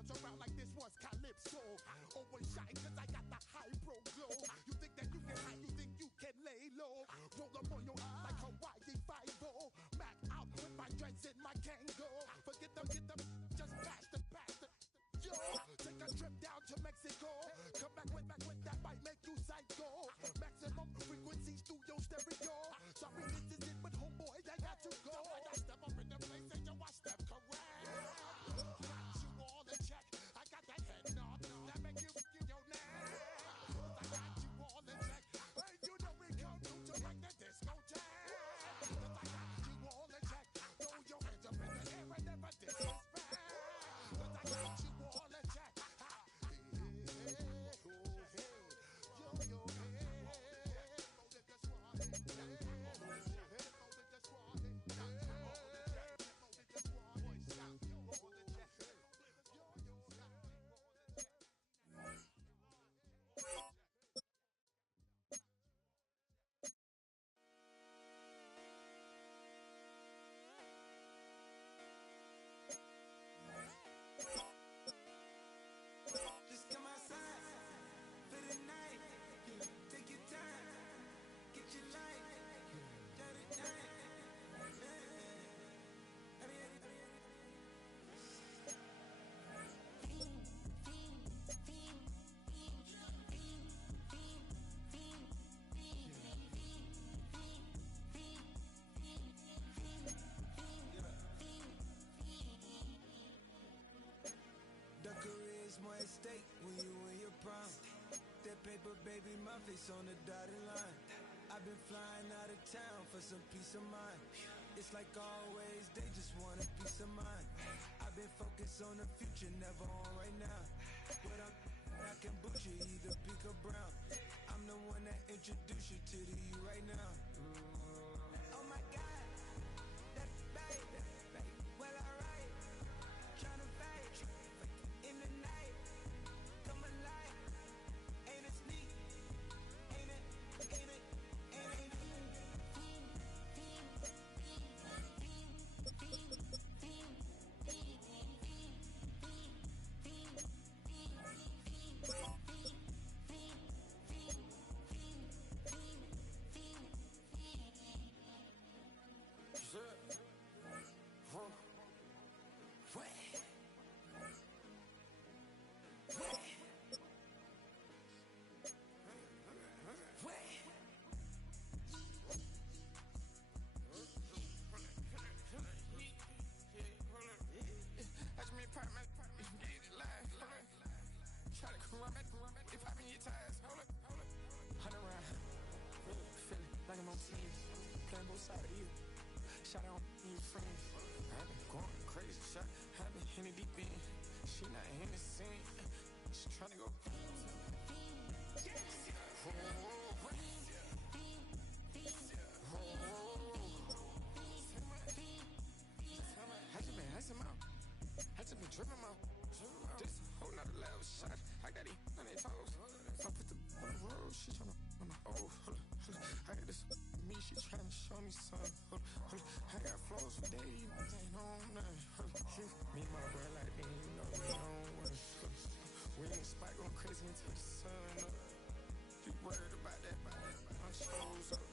bounce around like this was Calypso. Always shine cause I got the high pro glow. You think that you can hide, you think you can lay low. Roll up on your eye like Hawaii 5-0. Mac out with my dreads in my Kango. Forget them, just bastard. Yo, take a trip down to Mexico. Come back with that might make you psycho. Maximum frequency studio stereo. Sorry, this is it, but homeboy, I got to go. I got step up in the place and yo, I step correct. Got you all in check. I got that head nod that make you in your neck. I got you all in check. Hey, you know we come through to like the discotheque. I got you all in check. Throw your hands up in the air and never disrespect. I got you all in check. Just come outside for the night. Take your time, get your life. Got it done. The career's more at stake when you in your prime. That paper, baby, my face on the dotted line. I've been flying out of town for some peace of mind. It's like always, they just want a peace of mind. I've been focused on the future, never on right now. But I can boot you either pink or brown. I'm the one that introduced you to the you right now. Oh my God, that's baby. Well, alright, tryna fight in the night, come alive. Ain't it sneak? Ain't it? Watch me pop my get it live. Try to corrupt it if I in your ties. Hold up. 100 round. Feeling like I'm on team. Playing both sides of you. Shot on your friends. I've been going crazy. Shot. I've been in the deep end. She not in the scene. She trying to go. I just been tripping out. This whole nother level shot. I got it on their toes. I put the on the road. She tryna on the I got this me. She tryna show me something. I got flows for days. Ain't on nothing. Me and my brother like me, you know we don't work. We in the spot going crazy until the sun up. You worried about that? I chose up.